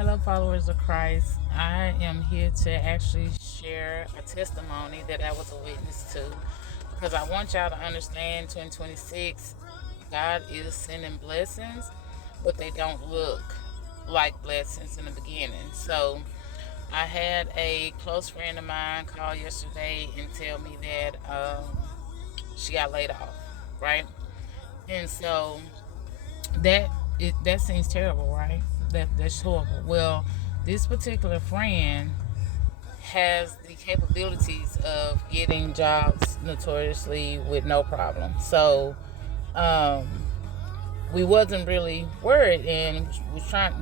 Hello, followers of Christ. I am here to actually share a testimony that I was a witness to because I want y'all to understand 2026, God is sending blessings, but they don't look like blessings in the beginning. So I had a close friend of mine call yesterday and tell me that she got laid off, right? And so that seems terrible, right? That's horrible. Well, this particular friend has the capabilities of getting jobs notoriously with no problem. So um, we wasn't really worried, and was trying.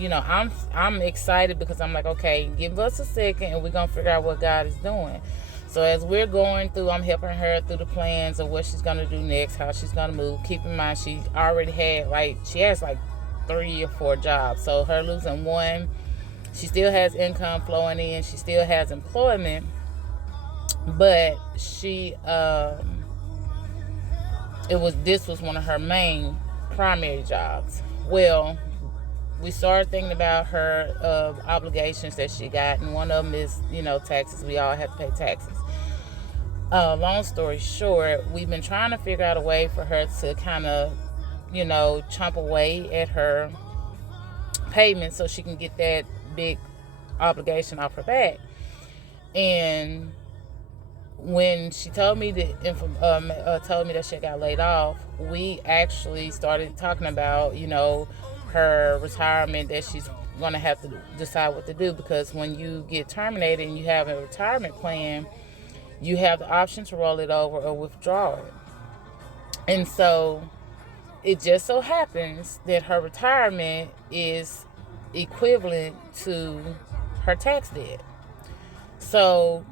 I'm excited because I'm like, okay, give us a second, and we're gonna figure out what God is doing. So as we're going through, I'm helping her through the plans of what she's gonna do next, how she's gonna move. Keep in mind, she has like 3 or 4 jobs. So her losing one, she still has income flowing in. She still has employment, but this was one of her main primary jobs. Well, we started thinking about her obligations that she got, and one of them is, taxes. We all have to pay taxes. Long story short, we've been trying to figure out a way for her to kind of, chomp away at her payment so she can get that big obligation off her back. And when she told me that she got laid off, we actually started talking about, her retirement, that she's going to have to decide what to do, because when you get terminated and you have a retirement plan, you have the option to roll it over or withdraw it. And so it just so happens that her retirement is equivalent to her tax debt. So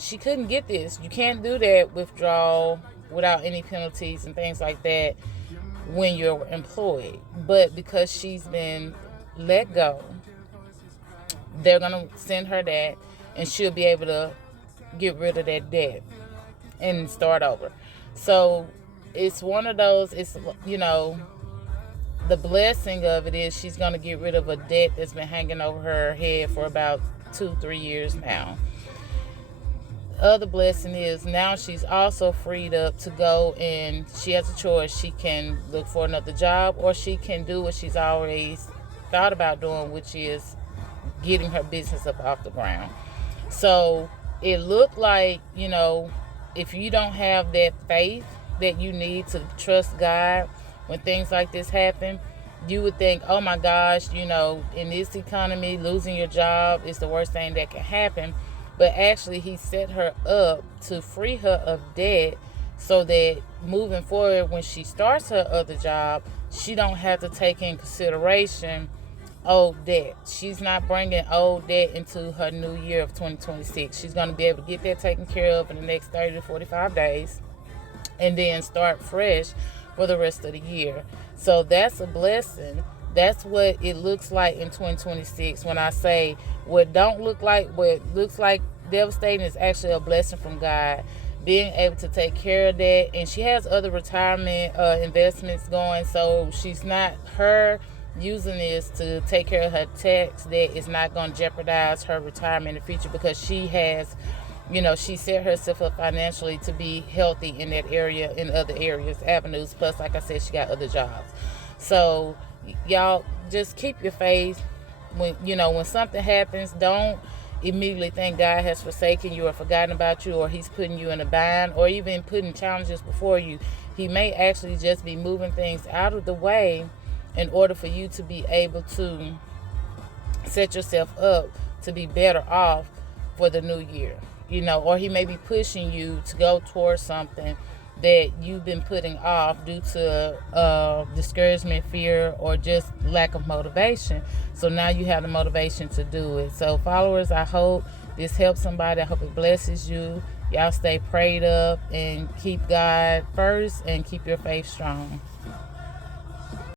she couldn't get this. You can't do that withdrawal without any penalties and things like that when you're employed. But because she's been let go, they're going to send her that, and she'll be able to get rid of that debt and start over. So it's one of those, the blessing of it is she's going to get rid of a debt that's been hanging over her head for about 2-3 years now. Other blessing is now she's also freed up to go, and she has a choice. She can look for another job, or she can do what she's always thought about doing, which is getting her business up off the ground. So it looked like, if you don't have that faith that you need to trust God when things like this happen, you would think, oh my gosh, in this economy, losing your job is the worst thing that can happen. But actually, he set her up to free her of debt so that moving forward, when she starts her other job, she don't have to take in consideration old debt. She's not bringing old debt into her new year of 2026. She's going to be able to get that taken care of in the next 30 to 45 days and then start fresh for the rest of the year. So that's a blessing. That's what it looks like in 2026. When I say what looks like devastating is actually a blessing from God. Being able to take care of that. And she has other retirement investments going. So she's not, her using this to take care of her tax debt is not going to jeopardize her retirement in the future, because she has, she set herself up financially to be healthy in that area, in other areas, avenues. Plus, like I said, she got other jobs. So y'all just keep your faith. When something happens, don't immediately think God has forsaken you or forgotten about you, or he's putting you in a bind, or even putting challenges before you. He may actually just be moving things out of the way in order for you to be able to set yourself up to be better off for the new year. Or he may be pushing you to go towards something that you've been putting off due to discouragement, fear, or just lack of motivation. So now you have the motivation to do it. So followers, I hope this helps somebody. I hope it blesses you. Y'all stay prayed up and keep God first and keep your faith strong.